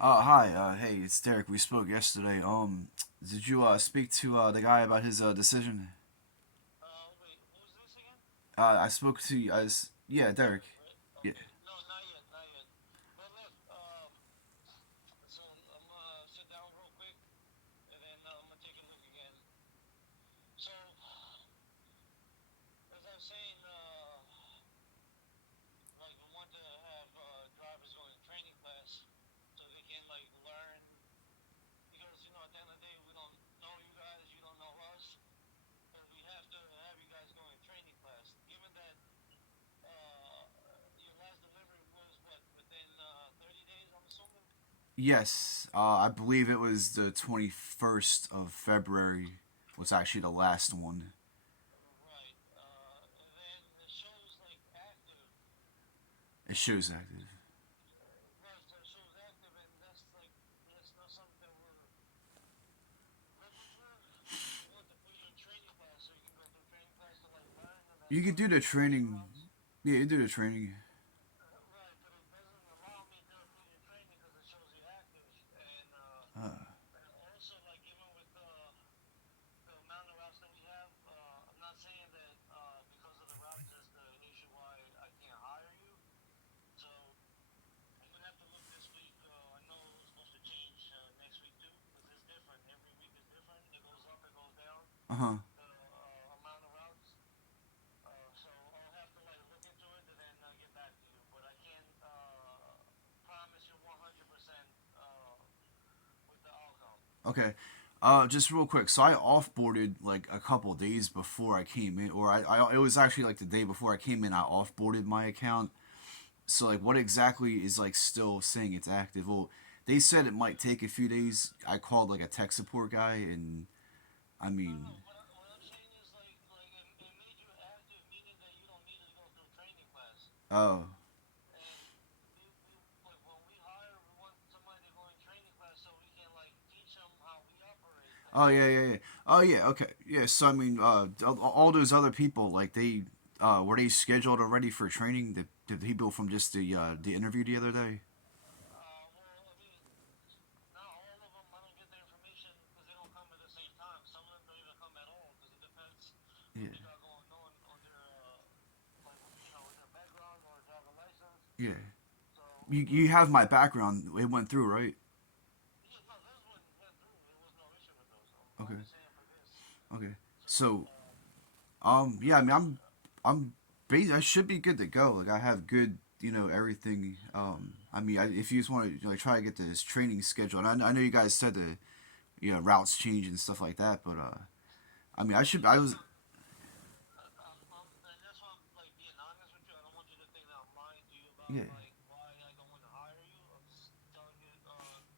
Hi. Hey, it's Derek. We spoke yesterday. Did you speak to the guy about his decision? Wait, who's this again? I spoke to you as yeah, Derek. Derek, right? Yeah. Okay. No, not yet, not yet. But look, so I'm gonna sit down real quick, and then I'm gonna take a look again. So, as I was saying, like we want to have drivers go to training class so they can like learn because at the end of the day we don't know you guys, you don't know us, but we have to have you guys go in training class. Given that uh, your last delivery was what within 30 days, I'm assuming. Yes. I believe it was the 21st of February. Was actually the last one. Right. And then it shows like active. It shows active. Right. So it shows active, and that's not something that we're looking for. We want to put you in training class so you can go through training class to like learn, and then You could start do the doing other training. routes. Yeah, you do the training. Right. But it doesn't allow me to put you in training because it shows you active, Uh, and also like even with the amount of routes that we have, I'm not saying that because of the routes is the issue why I can't hire you. So I'm gonna have to look this week. I know it's supposed to change next week too, because it's different. Every week is different. It goes up, it goes down. huh. The amount of routes. So I'll have to like look into it and then get back to you. But I can't promise you 100% with the outcome. Okay. Just real quick. So I offboarded like a couple days before I came in, or it was actually like the day before I came in. I offboarded my account. So like, what exactly is like still saying it's active? Well, they said it might take a few days. I called like a tech support guy, and I No, mean, no. What I'm saying is like it made you active, meaning that you don't need to go through training class. oh, And we like when we hire, we want somebody to go in training class so we can like teach them how we operate. oh And yeah, yeah, yeah. Oh yeah, okay, yeah. So I mean, all those other people, like they, were they scheduled already for training? The people from just the interview the other day. well, I mean, not all of them. I don't get their information because they don't come at the same time. Some of them don't even come at all because it depends Yeah, what they got going on their like with their background or driver license. yeah. So You have my background. It went through, right? yeah, no, those went through. There was no issue with those. I'm Okay, only saying for this. okay. So So yeah. I mean, I'm I should be good to go. Like I have good, everything. I mean, if you just want to like try to get this training scheduled, I know you guys said the routes change and stuff like that, but I mean, I should. I was and that's why I'm like being honest with you. I don't want you to think that I'm lying to you yeah. about like why I don't want to hire you. I'm just telling you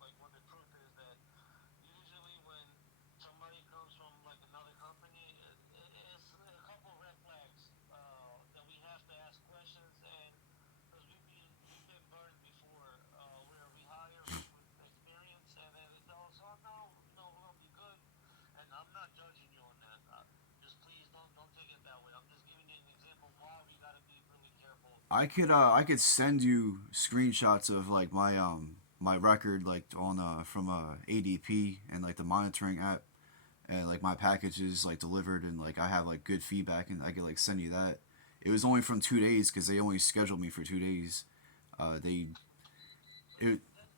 like what the truth is that usually when somebody comes from like another company, it's a couple red flags that we have to ask questions and because we've been burned before where we hire with experience and then they tell us, oh no, we're gonna be good, and I'm not judging you on that. Just please don't take it that way. I'm just giving you an example of why we gotta be really careful. I could send you screenshots of like my record like on from ADP and like the monitoring app and like my packages like delivered and like I have like good feedback and I could like send you that. It was only from 2 days because they only scheduled me for 2 days. They But it, that's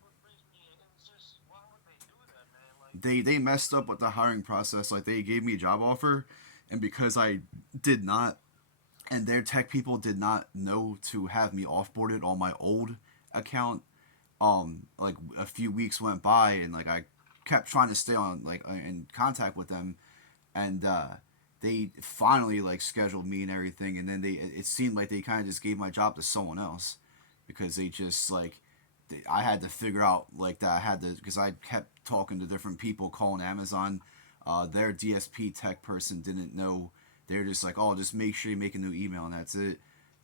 what brings me. It's just why would they do that, man? Like they messed up with the hiring process. Like they gave me a job offer, and because I did not, and their tech people did not know to have me offboarded on my old account. Like a few weeks went by, and like I kept trying to stay on like in contact with them, and they finally like scheduled me and everything, and then it seemed like they kind of just gave my job to someone else because they just like I had to figure out like that I had to because I kept talking to different people calling Amazon. Their DSP tech person didn't know. They're just like, oh, just make sure you make a new email and that's it.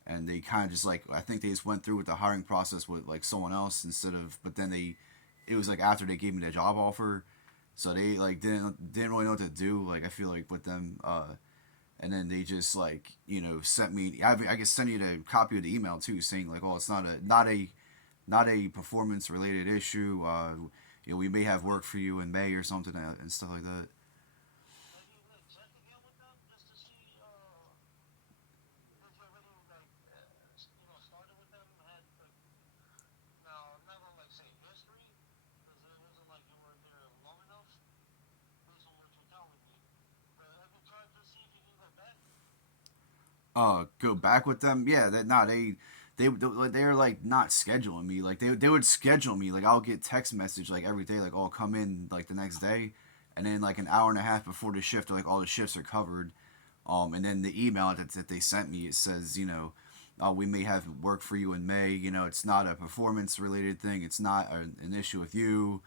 And they kind of just like I think they just went through with the hiring process with like someone else instead of. But then it was like after they gave me the job offer, so they like didn't really know what to do. Like I feel like with them, and then they just like sent me. I can send you the copy of the email too, saying like, oh, it's not a not a performance related issue. We may have work for you in May or something and stuff like that. Have you like checked again with them just to see? Did you already like started with them? Had like now I'm not gonna like say history because it wasn't like you were there long enough based on what you're telling me. But have you tried to see if you can go back? Go back with them. Yeah, that nah, they're like not scheduling me. Like they would schedule me. Like I'll get text message like every day, like I'll come in like the next day, and then like an hour and a half before the shift, like all the shifts are covered. And then the email that they sent me, it says, we may have work for you in May. It's not a performance related thing. It's not an issue with you.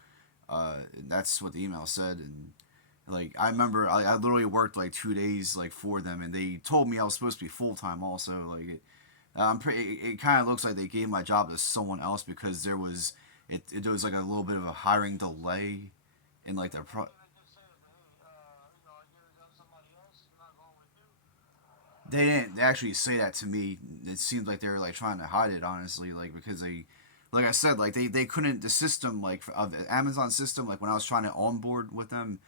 That's what the email said, and like I remember, I literally worked like 2 days like for them, and they told me I was supposed to be full time. Also, like I'm pretty. It kind of looks like they gave my job to someone else because there was like a little bit of a hiring delay in like Why their can't they just say, hey, I get a job somebody else, not going with you? they didn't actually say that to me. It seemed like they were like trying to hide it, honestly, like because like I said, like they couldn't the system like of the Amazon system, like when I was trying to onboard with them,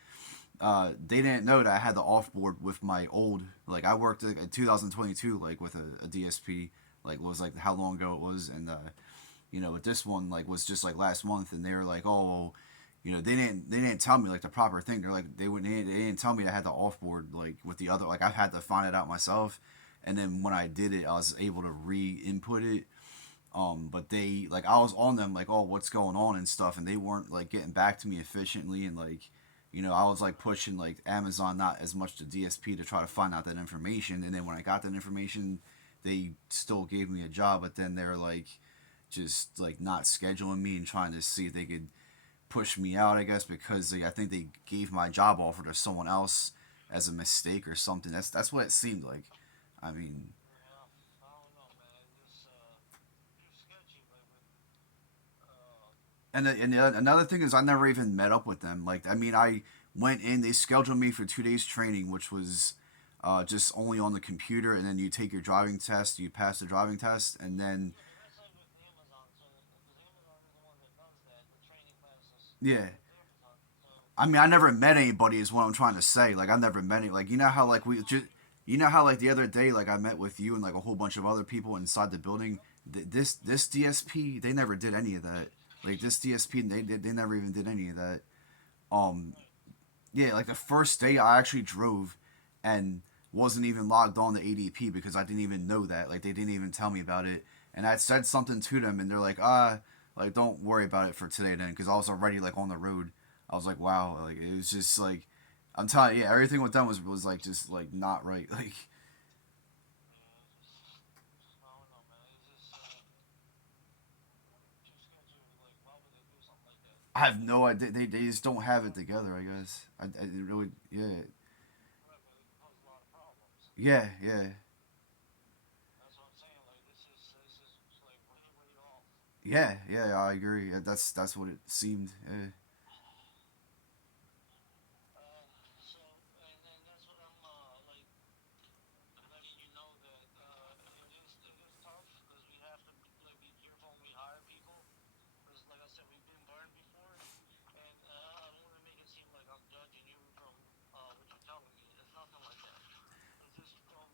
they didn't know that I had the offboard with my old. Like I worked like, in 2022, like with a DSP, like was like how long ago it was, and with this one like was just like last month, and they were like, oh, well, they didn't tell me like the proper thing. They're like they didn't tell me I had the offboard like with the other. Like I had to find it out myself, and then when I did it, I was able to re-input it. But they like I was on them like, oh, what's going on and stuff, and they weren't like getting back to me efficiently, and like, I was like pushing like Amazon, not as much to DSP to try to find out that information, and then when I got that information, they still gave me a job, but then they're like, just like not scheduling me and trying to see if they could push me out, I guess, because I think they gave my job offer to someone else as a mistake or something. That's what it seemed like. I mean, Yeah, I don't know, man. It's sketchy, but another thing is I never even met up with them. Like I mean, I went in. They scheduled me for 2 days training, which was just only on the computer, and then you take your driving test. You pass the driving test, and then yeah, but that's like with Amazon. So because Amazon is the one that does that, the training classes yeah. with Amazon. So I mean, I never met anybody. Is what I'm trying to say. Like I never met any. Like how like we just. How like the other day like I met with you and like a whole bunch of other people inside the building. This DSP they never did any of that. Like this DSP they never even did any of that. Um, right, yeah, like the first day I actually drove and wasn't even logged on to ADP because I didn't even know that. Like they didn't even tell me about it. And I said something to them and they're like, like don't worry about it for today then because I was already like on the road. I was like, wow, like it was just like I'm telling you, yeah, everything with them was like just like not right. Like yeah, I don't know, man. It's just too sketchy. Like, why would they do something like that? I have no idea. They just don't have it together. I guess. I really yeah Right, but it can cause a lot of problems. yeah That's what I'm saying. Like, this is like way, way off. yeah. I agree. Yeah, that's what it seemed. Yeah. And that's what I'm like letting you know that it is tough because we have to like be careful when we hire people. Because like I said, we've been burned before, and I don't want to make it seem like I'm judging you from what you're telling me. It's nothing like that. It's just from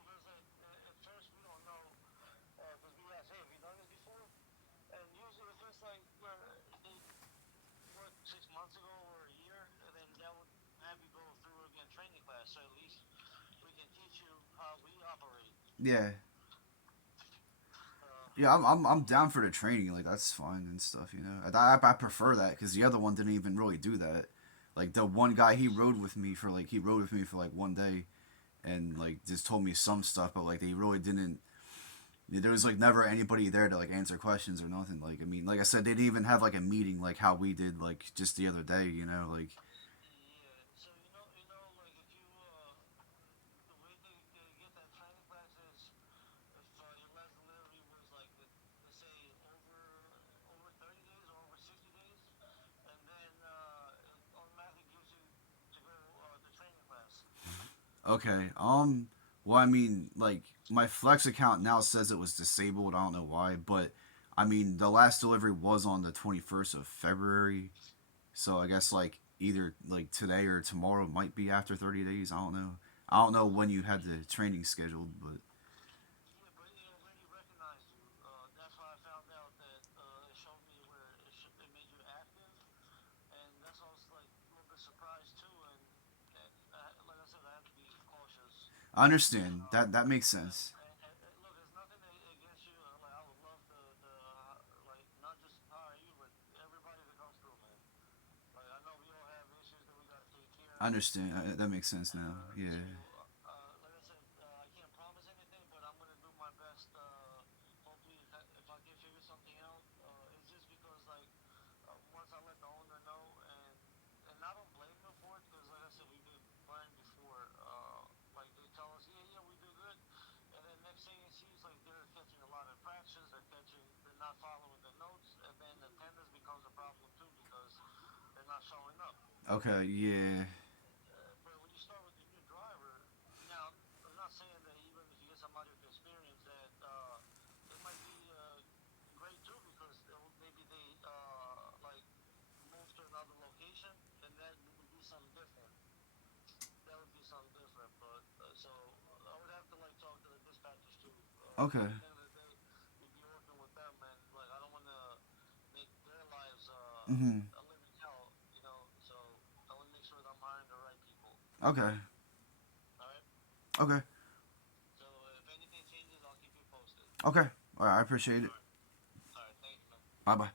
because at first we don't know because we ask, hey, have you done this before? And usually if it's like where they worked 6 months ago or a year, then that would have you go through again training class. So at least we can teach you how we operate. Yeah. Uh, Yeah, I'm down for the training. Like that's fine and stuff. I prefer that because the other one didn't even really do that. Like the one guy he rode with me for like one day, and like just told me some stuff, but like they really didn't. There was like never anybody there to like answer questions or nothing. Like I mean, like I said, they didn't even have like a meeting like how we did like just the other day. Like yeah. So like if you the way they get that training class is if your last delivery was like let's say over 30 days or over 60 days, and then it automatically gives you to go the training class. okay, well I mean like. my Flex account now says it was disabled. I don't know why, but I mean the last delivery was on the 21st of February, so I guess like either like today or tomorrow might be after 30 days. I don't know. I don't know when you had the training scheduled, but Yeah, but it already recognized you. That's why I found out that it showed me where it made you active, and that's why I was like a little bit surprised too. And like I said, I have to be cautious. I understand that makes sense. And look, there's nothing against you. Like I would love to like not just hire you, but everybody that comes through, man. Like I know we all have issues that we gotta take care I of. understand. That makes sense now. So, Yeah. like I said, I can't promise anything, but I'm gonna do my best. Hopefully, if I can figure something out, it's just because like once I let the owner know, and I don't blame them for it, because like I said, we've been burned before. Like they tell us, yeah, yeah, we do good, and then next thing it seems like they're catching a lot of infractions. They're not following the notes, and then attendance becomes a problem too because they're not showing up. Okay. Yeah. But when you start with the new driver, now I'm not saying that even if you get somebody with experience, that it might be great too because maybe they like move to another location, and that would be something different. That would be something different. But so I would have to like talk to the dispatchers too, because Okay. at the end of the day, we'd be working with them, and like I don't want to make their lives Mhm. a living hell, you know. So I want to make sure that I'm hiring the right people. Okay. All right. Okay. So if anything changes, I'll keep you posted. Okay. All right. I appreciate All it. right. All right. Thank you, man. Bye bye.